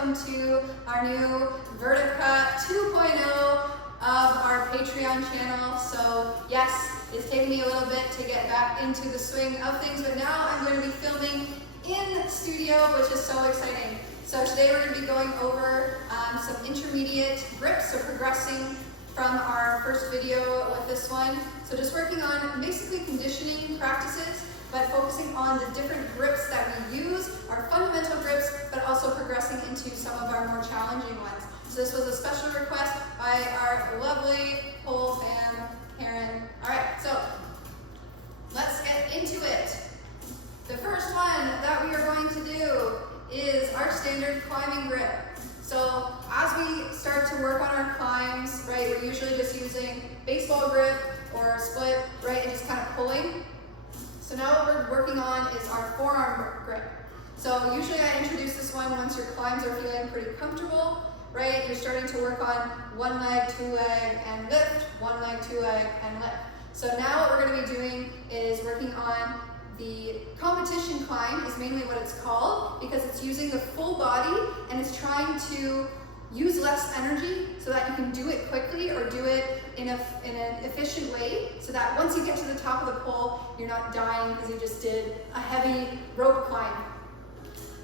welcome to our new Vertica 2.0 of our Patreon channel. So yes, it's taken me a little bit to get back into the swing of things, but now I'm going to be filming in studio, which is so exciting. So today we're going to be going over some intermediate grips, so progressing from our first video with this one. So just working on basically conditioning practices, but focusing on the different grips that we use, our fundamental grips, but also progressing into some of our more challenging ones. So this was a special request by our lovely pole fan, Karen. All right, so let's get into it. The first one that we are going to do is our standard climbing grip. So as we start to work on our climbs, right, we're usually just using baseball grip or split, right, and just kind of pulling. So now what we're working on is our forearm grip. So usually I introduce this one once your climbs are feeling pretty comfortable, right? You're starting to work on one leg, two leg, and lift, one leg, two leg, and lift. So now what we're going to be doing is working on the competition climb, is mainly what it's called, because it's using the full body and it's trying to use less energy so that you can do it quickly or do it in an efficient way, so that once you get to the top of the pole, you're not dying because you just did a heavy rope climb.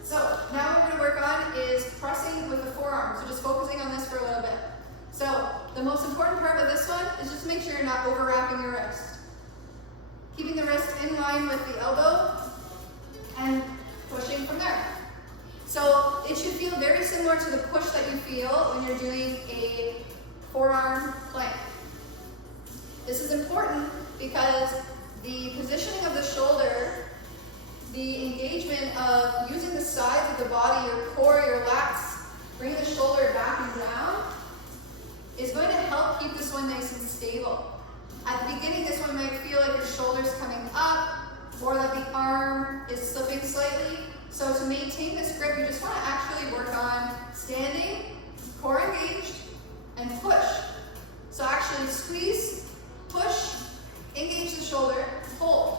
So now what we're going to work on is pressing with the forearm, so just focusing on this for a little bit. So the most important part of this one is just make sure you're not overwrapping your wrist. Keeping the wrist in line with the elbow and pushing from there. So it should feel very similar to the push that you feel when you're doing a forearm plank. This is important because the positioning of the shoulder, the engagement of using the sides of the body, your core, your lats, bringing the shoulder back and down, is going to help keep this one nice and stable. At the beginning, this one might feel like your shoulder's coming up or that the arm is slipping slightly. So to maintain this grip, you just want to actually work on standing, core engaged, and push. So actually squeeze, push, engage the shoulder, hold.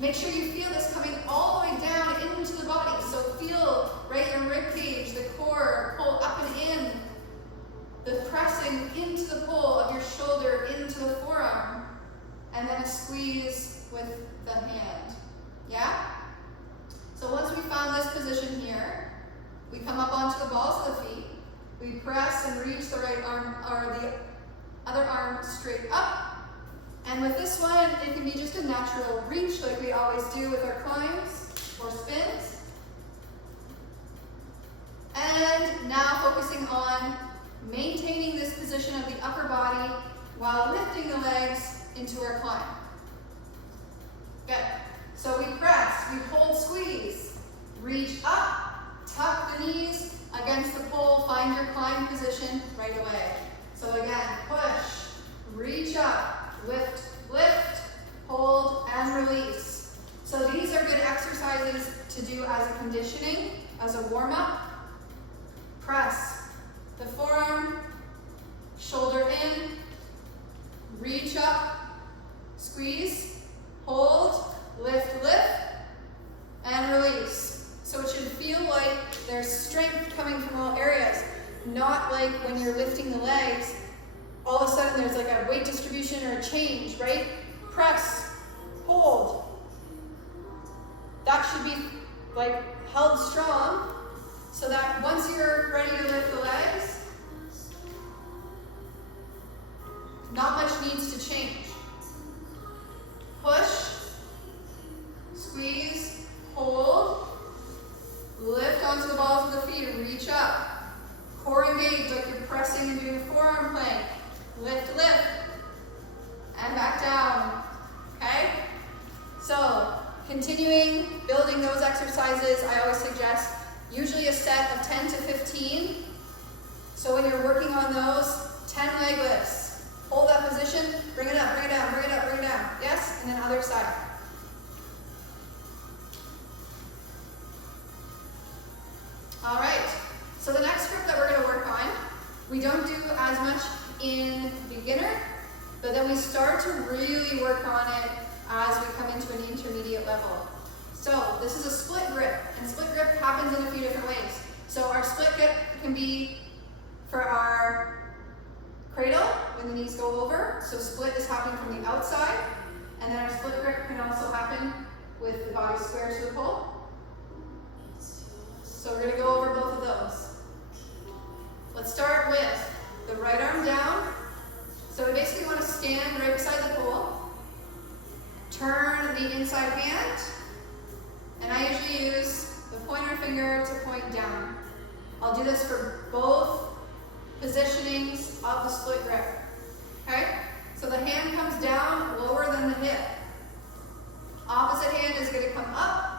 Make sure you feel this coming all the way down into the body. So feel, right, your rib cage, the core, pull up and in. The pressing into the pull of your shoulder into the forearm. And then a squeeze with the hand. Yeah? So once we found this position here, we come up onto the balls of the feet. We press and reach the right arm or the other arm straight up. And with this one, it can be just a natural reach like we always do with our climbs or spins. And now focusing on maintaining this position of the upper body while lifting the legs into our climb. Good. So we press, we hold, squeeze, reach up, tuck the knees against the pole, find your climb position right away. So again, push, reach up, lift, lift, hold, and release. So these are good exercises to do as a conditioning, as a warm-up. Press the forearm, shoulder in, reach up, squeeze, hold, lift, lift, and release. So it should feel like there's strength coming from all areas, not like when you're lifting the legs, all of a sudden there's like a weight distribution or a change, right? Press, hold. That should be like held strong so that once you're ready to lift the legs, not much needs to change. Push, squeeze, hold, lift onto the balls of the feet, reach up. Core engaged like you're pressing and doing a forearm plank. Lift, lift, and back down, okay? So, continuing, building those exercises, I always suggest usually a set of 10 to 15. So when you're working on those, 10 leg lifts. Hold that position, bring it up, bring it down, bring it up, bring it down. Yes, and then other side. All right, so the next grip that we're going to work on, we don't do as much in beginner, but then we start to really work on it as we come into an intermediate level. So this is a split grip, and split grip happens in a few different ways. So finger to point down. I'll do this for both positionings of the split grip. Okay? So the hand comes down lower than the hip. Opposite hand is going to come up.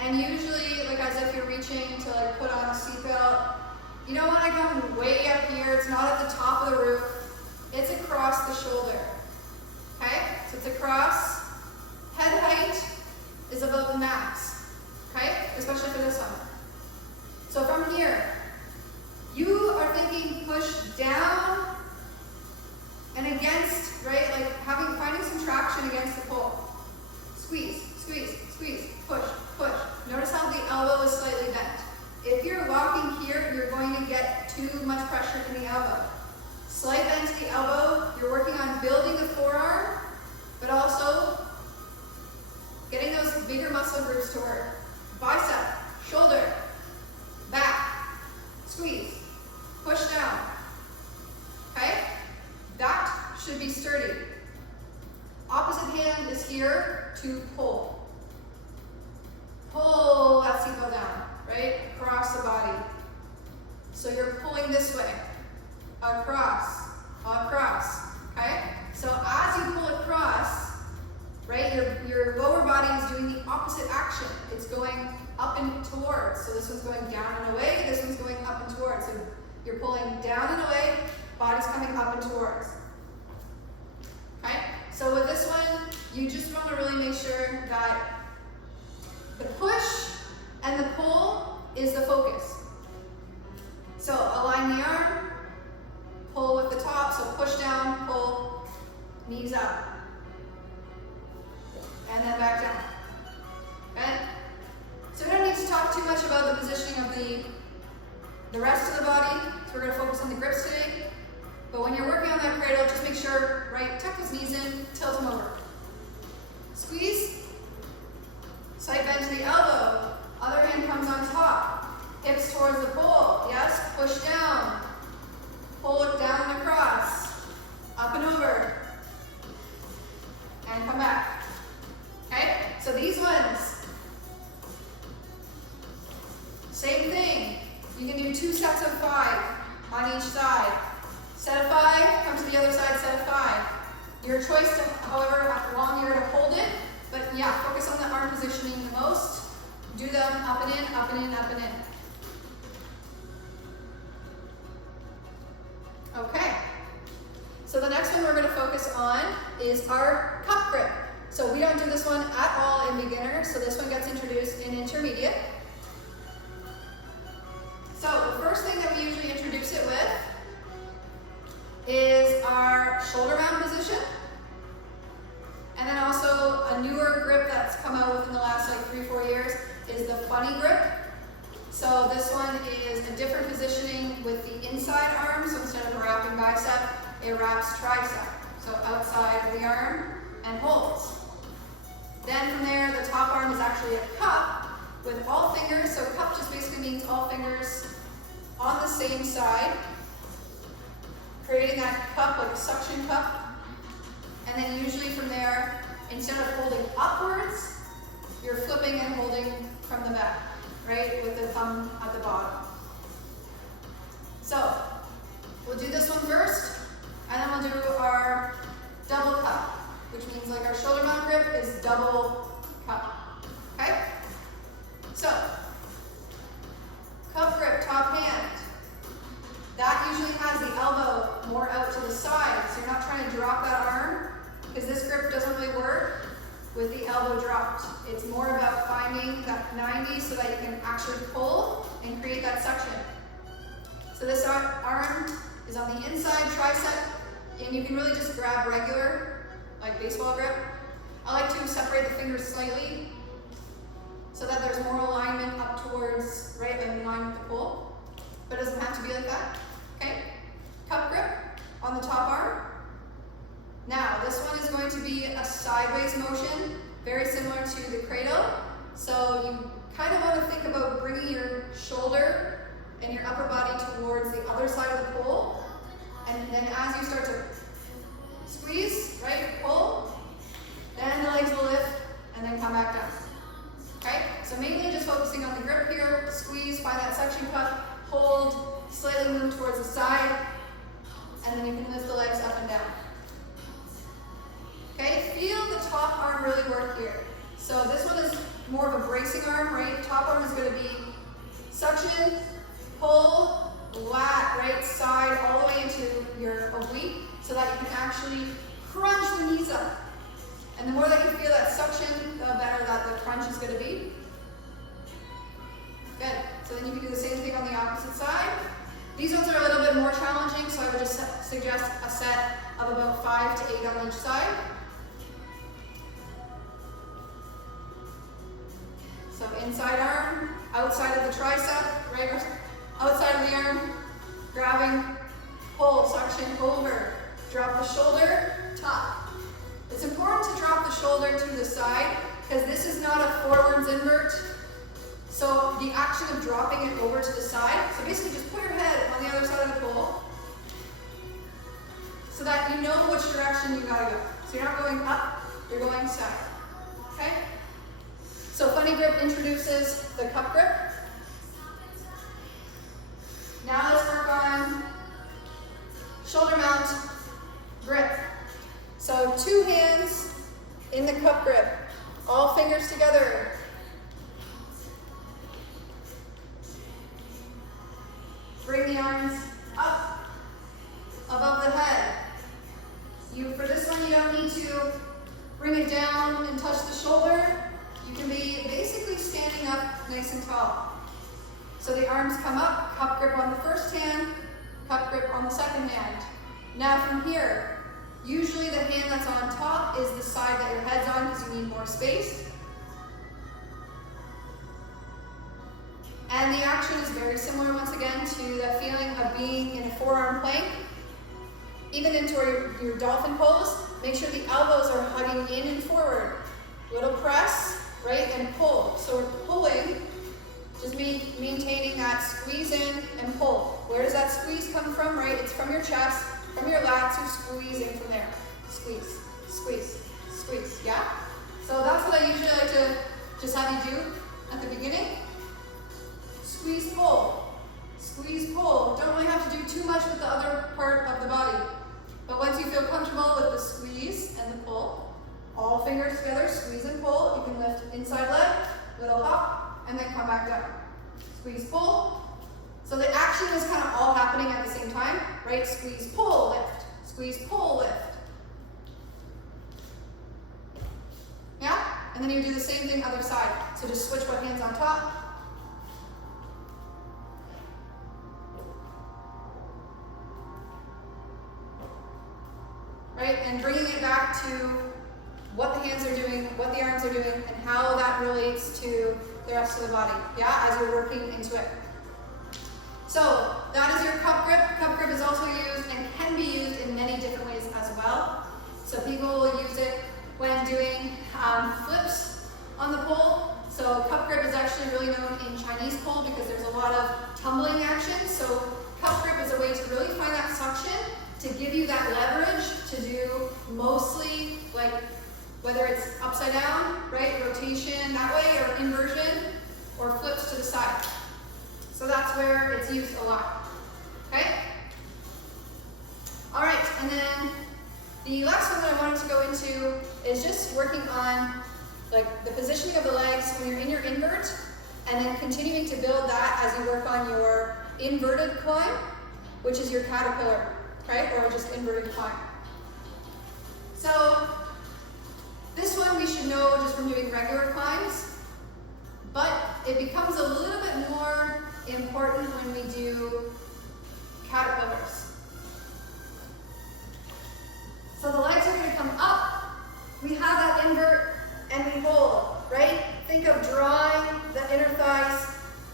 And usually, like as if you're reaching to like put on a seatbelt, you know when I come way up here, it's not at the top of the roof, it's across the shoulder. Okay? So it's across. Head height is above the max. Okay? Especially for this one. So from here, you are thinking push down and against, right? Like finding some traction against the pole. Squeeze, squeeze, squeeze, push, push. Notice how the elbow is slightly bent. If you're locking here, you're going to get too much pressure in the elbow. Slight bend to the elbow, you're working on building the forearm, but also getting those bigger muscle groups to work. Bicep, shoulder, back, squeeze, push down. Okay? That should be sturdy. Opposite hand is here to pull. Pull that seatbelt down, right? Across the body. So you're pulling this way. Across, across, okay? So as you pull across, right, your lower body is doing the opposite action. It's going up and towards. So this one's going down and away, this one's going up and towards. So you're pulling down and away, body's coming up and towards. Okay? So with this one, you just want to really make sure that the push and the pull is the focus. So align the arm, pull with the top, so push down, pull, knees up. And then back down. Okay? So we don't need to talk too much about the positioning of the rest of the body. So we're going to focus on the grips today. But when you're working on that cradle, just make sure, right, tuck those knees in, tilt them over. Squeeze. Side bend to the elbow. Other hand comes on top. Hips towards the pole. Yes, push down. Pull it down and across. Up and over. And come back. Okay? So these ones, same thing. You can do 2 sets of 5 on each side. Set of 5, come to the other side, set of 5. Your choice to, however long you're going to hold it, but yeah, focus on the arm positioning the most. Do them up and in, up and in, up and in. Okay. So the next one we're going to focus on is our cup grip. So we don't do this one at all in beginner, so this one gets introduced in intermediate. So the first thing that we usually introduce it with is our shoulder mount position. And then also a newer grip that's come out within the last like 3-4 years is the funny grip. So this one is a different positioning with the inside arm. So instead of wrapping bicep, it wraps tricep. So outside of the arm and holds. Then from there, the top arm is actually a cup with all fingers. So cup just basically means all fingers on the same side, creating that cup like a suction cup. And then usually from there, instead of holding upwards, you're flipping and holding from the back, right? With the thumb at the bottom. So we'll do this one first, and then we'll do our double cup, which means like our shoulder mount grip is double cup, okay? So, cup grip, top hand. That usually has the elbow more out to the side, so you're not trying to drop that arm, because this grip doesn't really work with the elbow dropped. It's more about finding that 90 so that you can actually pull and create that suction. So this arm is on the inside tricep, and you can really just grab regular, like baseball grip. I like to separate the fingers slightly so that there's more alignment up towards, right, in line with the pull. But it doesn't have to be like that, okay? Cup grip on the top arm. Now, this one is going to be a sideways motion, very similar to the cradle. So you kind of want to think about bringing your shoulder and your upper body towards the other side of the pole. And then as you start to squeeze, right, pull, then the legs will lift and then come back down. Okay? So mainly just focusing on the grip here. Squeeze, find that suction cup, hold, slightly move towards the side, and then you can lift the legs up and down. Okay, feel the top arm really work here. So this one is more of a bracing arm, right? Top arm is going to be suction, pull, lat, right side, all the way into your oblique, so that you can actually crunch the knees up. And the more that you feel that suction, the better that the crunch is going to be. Good. So then you can do the same thing on the opposite side. These ones are a little bit more challenging, so I would just suggest a set of about 5 to 8 on each side. So inside arm, outside of the tricep, right, outside of the arm, grabbing, pull, suction over, drop the shoulder, top. It's important to drop the shoulder to the side because this is not a forwards invert. So the action of dropping it over to the side, so basically just put your head on the other side of the pole so that you know which direction you gotta go. So you're not going up, you're going side, okay? So funny grip introduces the cup grip. Now let's work on shoulder mount grip. So 2 hands in the cup grip, all fingers together. Bring the arms up above the head. For this one, you don't need to bring it down and touch the shoulder. You can be basically standing up nice and tall. So the arms come up, cup grip on the first hand, cup grip on the second hand. Now from here, usually the hand that's on top is the side that your head's on because you need more space. And the action is very similar once again to the feeling of being in a forearm plank. Even into your dolphin pose, make sure the elbows are hugging in and forward. Little press, right, and pull. So we're pulling, just maintaining that squeeze in and pull. Where does that squeeze come from, right? It's from your chest, from your lats, you're squeezing from there. Squeeze, squeeze, squeeze, yeah? So that's what I usually like to just have you do at the beginning. Squeeze, pull. Squeeze, pull. Don't really have to do too much with the other part of the body. But once you feel comfortable with the squeeze and the pull, all fingers together, squeeze and pull. You can lift inside leg, little hop, and then come back down. Squeeze, pull. So the action is kind of all happening at the same time, right? Squeeze, pull, lift. Squeeze, pull, lift. Yeah? And then you do the same thing other side. So just switch what hand's on top. Right? And bringing it back to what the hands are doing, what the arms are doing, and how that relates to the rest of the body, yeah, as you're working into it. So that is your cup grip. Cup grip is also used and can be used in many different ways as well. So people will use it when doing flips on the pole. So cup grip is actually really known in Chinese pole because there's a lot of tumbling action. So cup grip is a way to really find that suction to give you that leverage to do mostly like whether it's upside down, right, rotation that way, or inversion, or flips to the side. So that's where it's used a lot, okay? All right, and then the last one that I wanted to go into is just working on like the positioning of the legs when you're in your invert, and then continuing to build that as you work on your inverted climb, which is your caterpillar, right, or just inverted climb. So this one we should know just from doing regular climbs, but it becomes a little bit more important when we do caterpillars. So the legs are going to come up, we have that invert, and we hold, right? Think of drawing the inner thighs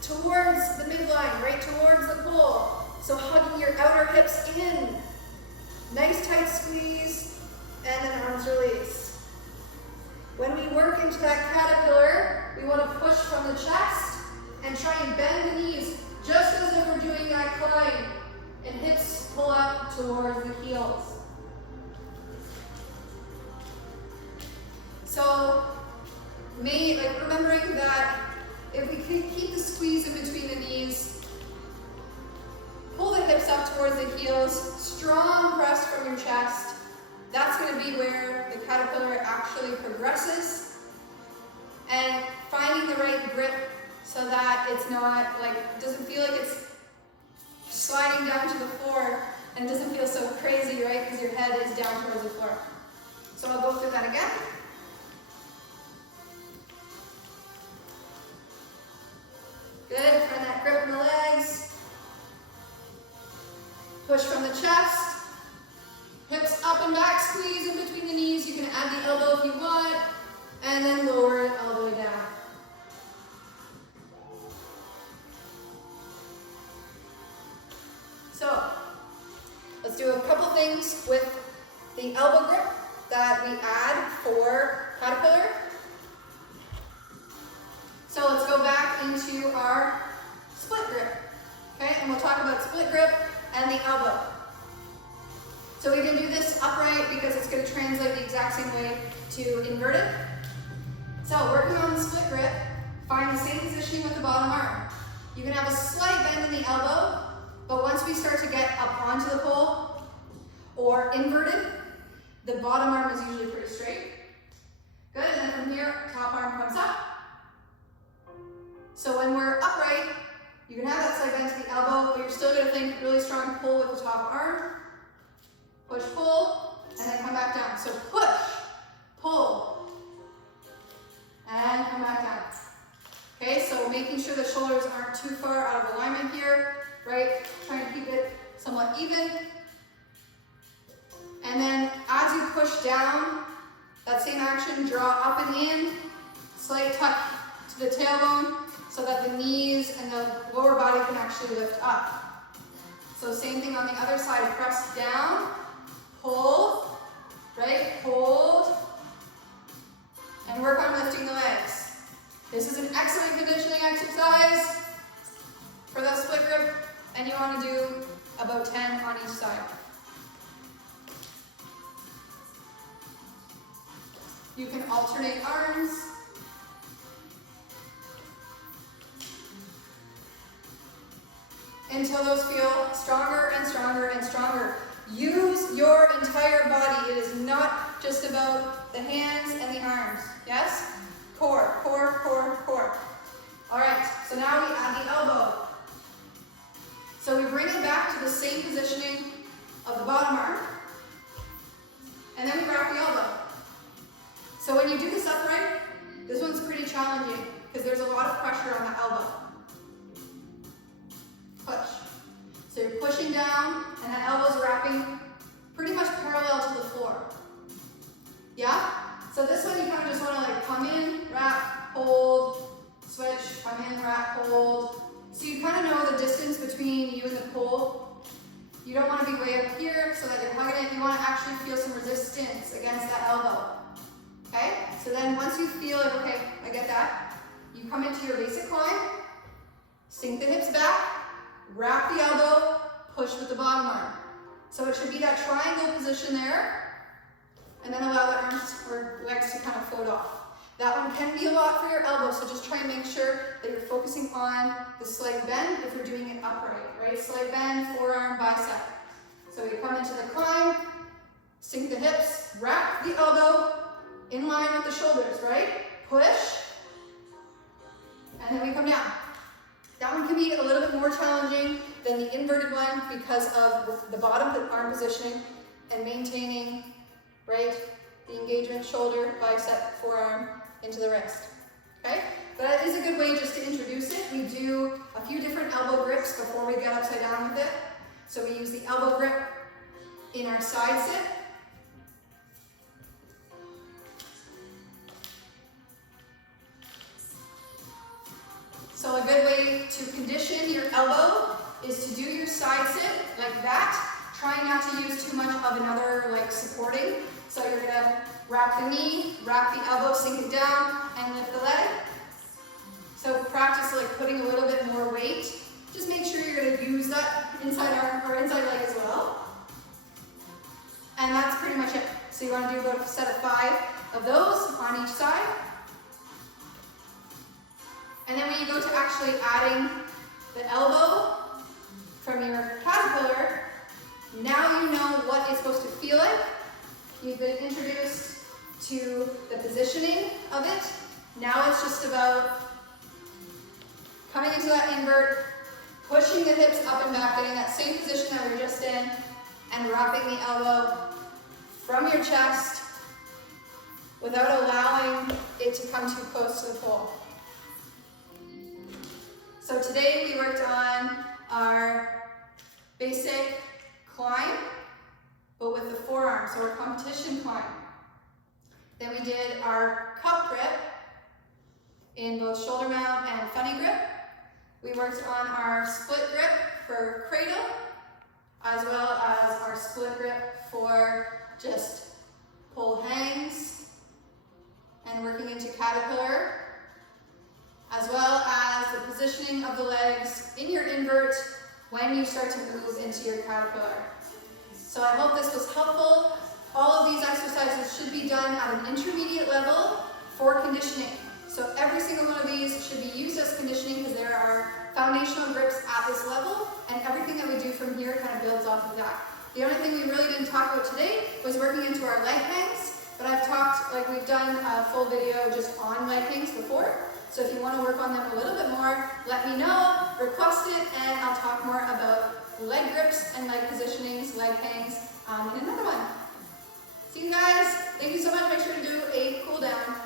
towards the midline, right, towards the pole. So hugging your outer hips in, nice tight squeeze, and then arms release. When we work into that caterpillar, we want to push from the chest and try and bend the knees just as if we're doing that climb, and hips pull up towards the heels. So, remembering that if we that it's not like, it doesn't feel like it's sliding down to the floor, and it doesn't feel so crazy, right? Because your head is down towards the floor. So I'll go through that again. Good, find that grip in the legs. Push from the chest. Hips up and back, squeeze in between the knees. You can add the elbow if you want, and then lower it all the way down. So, let's do a couple things with the elbow grip that we add for caterpillar. So let's go back into our split grip, okay? And we'll talk about split grip and the elbow. So we can do this upright because it's going to translate the exact same way to inverted. So working on the split grip, find the same positioning with the bottom arm. You can have a slight bend in the elbow, but once we start to get up onto the pole or inverted, the bottom arm is usually pretty straight. Good, and then from here, top arm comes up. So when we're upright, you can have that slight bend to the elbow, but you're still going to think really strong pull with the top arm. Push, pull, and then come back down. So push, pull, and come back down. Okay, so making sure the shoulders aren't too far out of alignment here, right? Trying to keep it somewhat even. And then as you push down, that same action, draw up and in, slight tuck to the tailbone so that the knees and the lower body can actually lift up. So same thing on the other side, press down, pull, right, hold, and work on lifting the legs. This is an excellent conditioning exercise for that split grip, and you want to do about 10 on each side. You can alternate arms. Until those feel stronger and stronger and stronger. Use your entire body. It is not just about the hands and the arms. Yes? Core, core, core, core. All right, so now we add the elbow. So we bring it back to the same positioning of the bottom arm, and then we wrap the elbow. So when you do this upright, this one's pretty challenging because there's a lot of pressure on the elbow. Push. So you're pushing down, and that elbow's wrapping pretty much parallel to the floor. Yeah? So this one you kind of just want to like come in, wrap, hold, switch, come in, wrap, hold. So you kind of know the distance between you and the pole. You don't want to be way up here so that you're hugging it. You want to actually feel some resistance against that elbow. Okay? So then once you feel like, okay, I get that, you come into your basic climb, sink the hips back, wrap the elbow, push with the bottom arm. So it should be that triangle position there, and then allow the arms or legs to kind of float off. That one can be a lot for your elbow, so just try and make sure that you're focusing on the slight bend if you're doing it upright, right? Slight bend, forearm, bicep. So we come into the climb, sink the hips, wrap the elbow in line with the shoulders, right? Push, and then we come down. That one can be a little bit more challenging than the inverted one because of the bottom arm positioning and maintaining, right, the engagement, shoulder, bicep, forearm, into the wrist, okay? But that is a good way just to introduce it. We do a few different elbow grips before we get upside down with it. So we use the elbow grip in our side sit. So a good way to condition your elbow is to do your side sit like that. Try not to use too much of another like supporting. So you're gonna wrap the knee, wrap the elbow, sink it down, and lift the leg. So practice like putting a little bit more weight. Just make sure you're gonna use that inside arm or inside leg as well. And that's pretty much it. So you wanna do about a set of 5 of those on each side. And then when you go to actually adding the elbow from your caterpillar, now you know what it's supposed to feel like. You've been introduced to the positioning of it. Now it's just about coming into that invert, pushing the hips up and back, getting that same position that we were just in, and wrapping the elbow from your chest without allowing it to come too close to the pole. So today we worked on our basic climb, but with the forearm, so our competition climb. Then we did our cup grip in both shoulder mount and funny grip. We worked on our split grip for cradle, as well as our split grip for just pull hangs and working into caterpillar, as well as the positioning of the legs in your invert when you start to move into your caterpillar. So I hope this was helpful. All of these exercises should be done at an intermediate level for conditioning. So every single one of these should be used as conditioning because there are foundational grips at this level, and everything that we do from here kind of builds off of that. The only thing we really didn't talk about today was working into our leg hangs, but I've talked, like we've done a full video just on leg hangs before. So if you want to work on them a little bit more, let me know, request it, and I'll talk more about leg grips and leg positionings, leg hangs in another one. See you guys. Thank you so much. Make sure to do a cool down.